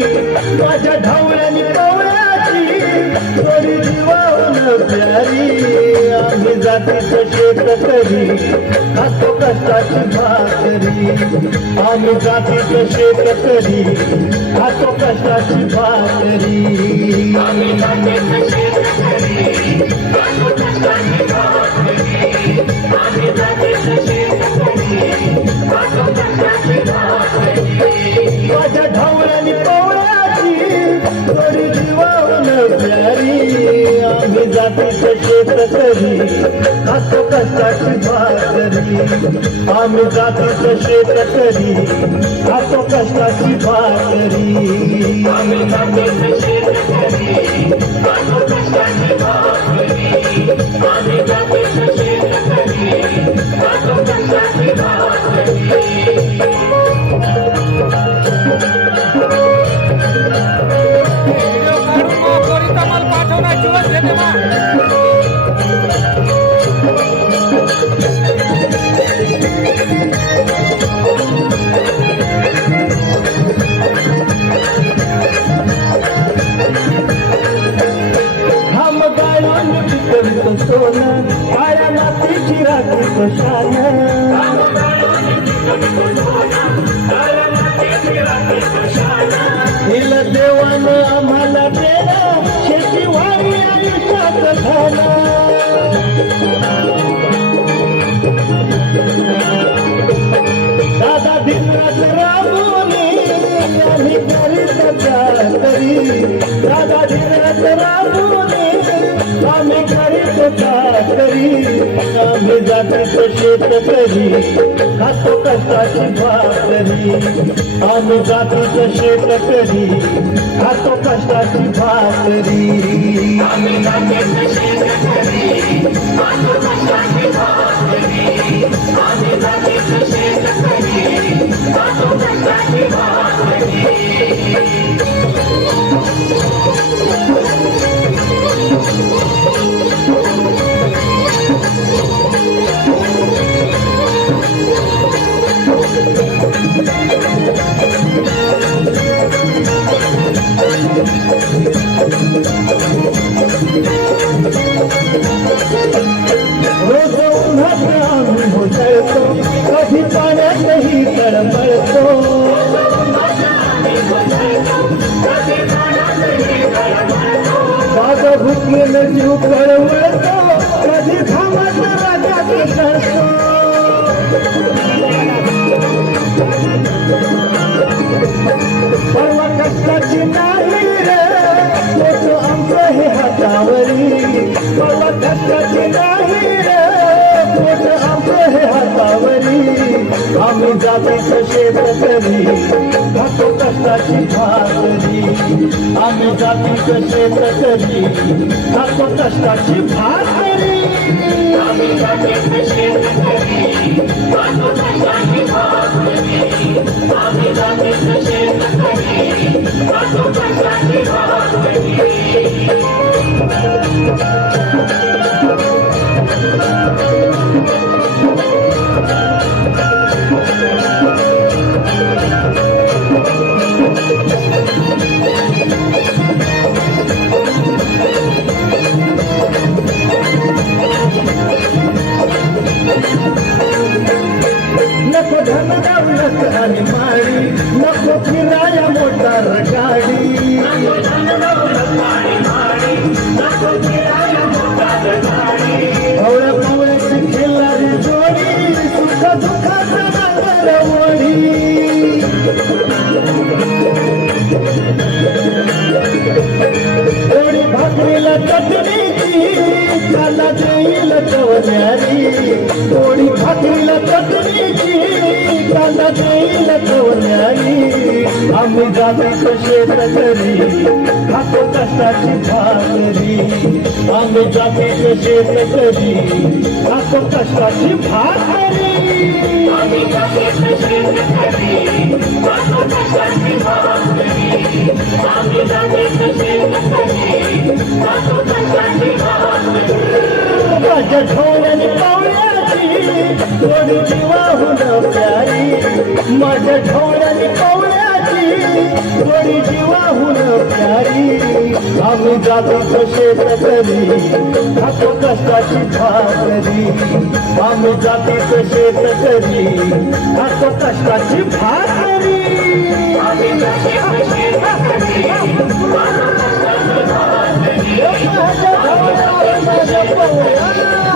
माझ्या ढवळ्याने कवळ्याची थोडी जीवाहून प्यारी. आम्ही जातीचं शेत करी खातो कष्टाची भाकरी. आम्ही जातीचं शेत करी खातो कष्टाची भाकरी. आम्ही जातीचं शेत करी खातो कष्टाची भाकरी. प्यारी आम्ही जातीचं शेत खातो कष्टाची भाकरी आम्ही जातीचं शेत करी खातो कष्टाची भाकरी आम्ही जातीचं गाळून सोनं काळ्या मातीची राखीतो शान हिला देवानं आम्हाला देणं शेती वारी आयुष्यात झालं दादा दिनरात राबवणे आम्ही करीत तरी दादा दिनरात राबवणे जातीचं शेत खातो कष्टाची भाकरी आम्ही जातीचं शेत करी खातो कष्टाची भाकरी. आम्ही जातीचं शेत करी खातो कष्टाची من الجوب ولو जातीचं शेत करी खातो कष्टाची भाकरी. आम्ही जातीचं शेत करी खातो कष्टाची भाकरी. आम्ही जातीचं शेत करी खातो कष्टाची भाकरी. आम्ही चटणीची त्याला देईल चवण्यारी ओढी भाकरीला चटणीची कांदा देईल कवल्याई आम्ही जातो शेत करी खातो कष्टाची भाकरी आम्ही जातो शेत करी खातो कष्टाची भाकरी माझ्या ढोळ्याने पावल्याची थोडी जीवाहून प्यारी माझ्या ढोळ्याने पावल्याची थोडी जीवाहून प्यारी आम्ही जातो कसे करी खातो कष्टाची भाकरी. आम्ही जातो कसे करी खातो कष्टाची भाकरी. माझ्या ढोळ्यावर माझ्या पावल्या